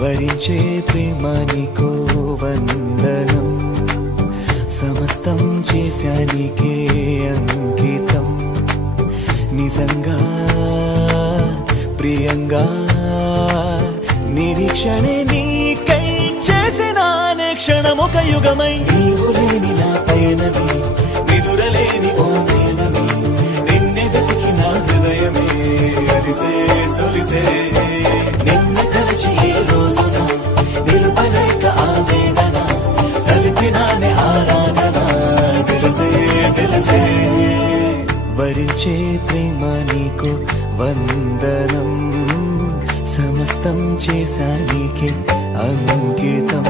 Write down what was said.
వరించే ప్రేమ నీకో వందనం, సమస్తం చేశానికే అంకితం. నిజంగా ప్రియంగా నిరీక్షణే నీకై చేసిన క్షణం ఒక యుగమై. నీవు లేని నా పయనమే నిదురలేని ఓ నయనమే, నిన్నే వెతికి నా హృదయమే అలిసే సొలిసే. నిన్న కలిచి ఏ రోజున నిలుపలేక ఆవేదన, సలిపినానే ఆరాధన తెలిసే తెలిసే. వరించే ప్రేమ నీకు వందనం, సమస్తం చేశానికే అంకితం.